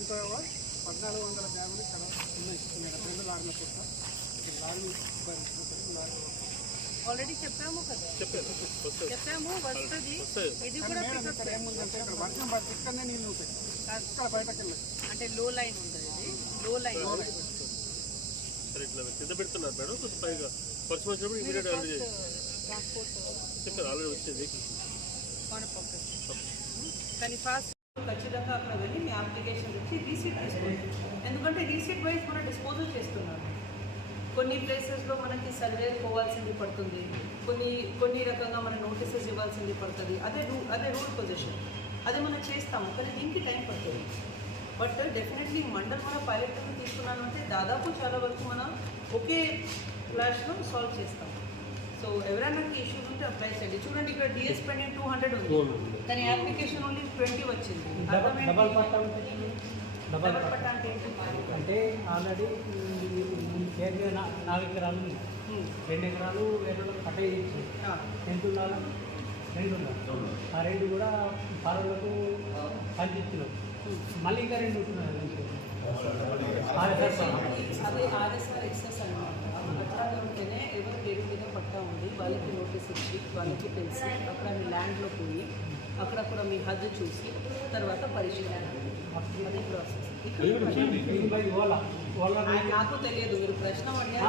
ఇంకా పద్నాలుగు వందల బ్యాగులు ఇక్కడ ఉన్నాయి రెండు లారీల ఇక్కడ లారీ లారీ ఆల్రెడీ చెప్పాము కదా చెప్పాము వస్తుంది ఇది కూడా ఏముందంటే ఇక్కడ వర్షం పడితే ఇక్కడనే నీళ్ళు ఉంటాయి. ఇక్కడ బయటకు వెళ్ళదు అంటే లో లైన్ ఉంటుంది ఇది. లో లైన్ ఇట్లా కింద పెడుతున్నారు మేడం. కొంచెం పైగా వర్షం వచ్చినప్పుడు ఇమీడియట్ ఆల్రెడీ ట్రాన్స్పోర్ట్ చెప్పారు ఆల్రెడీ వచ్చింది. కానీ ఫాస్ట్ ఖచ్చితంగా అక్కడ వెళ్ళి మీ అప్లికేషన్ ఇచ్చి రీసీట్ తీసుకోండి. ఎందుకంటే రీసీట్ వైజ్ కూడా డిస్పోజల్ చేస్తున్నారు. కొన్ని ప్లేసెస్లో మనకి సర్వే పోవాల్సింది పడుతుంది. కొన్ని కొన్ని రకంగా మన నోటీసెస్ ఇవ్వాల్సింది పడుతుంది. అదే రూ అదే రూల్ పొజిషన్ అదే మనం చేస్తాము కానీ దీనికి టైం పడుతుంది. బట్ డెఫినెట్లీ మండల్ మన పైలట్ తీసుకున్నాను అంటే దాదాపు చాలా వరకు మనం ఒకే ఫ్లాష్లో సాల్వ్ చేస్తాం సో ఎవరైనా ఇష్యూస్ ఉంటే అప్లై చేయండి. చూడండి ఇక్కడ డిఎస్ పెండెంట్ టూ హండ్రెడ్ ఉంది. కానీ అప్లికేషన్ ఓన్లీ ట్వంటీ వచ్చింది. డబల్ డబల్ పట్టా ఉంటుంది డబల్ డబల్ పట్టా. పట్టా అంటే ఆల్రెడీ కేజీ నాలుగు ఎకరాలు ఉంది ఉమ్. రెండు ఎకరాలు వేరే పట్ట ఇచ్చి ఆ. ఎంత ఉండాలి రెండు ఆ రెండు కూడా ఫార్మర్లకు పంచిస్తున్నాం మళ్ళీ ఇంకా రెండు ఉంటున్నారు ఆర్ఎస్ఆర్ ఉంది వాళ్ళకి నోటీస్ ఇచ్చి వాళ్ళకి తెలిసి అక్కడ మీ ల్యాండ్లో పోయి అక్కడ కూడా మీ హద్దు చూసి తర్వాత పరిశీలన అదే ప్రాసెస్ నాకు తెలియదు మీరు ప్రశ్న అడిగారు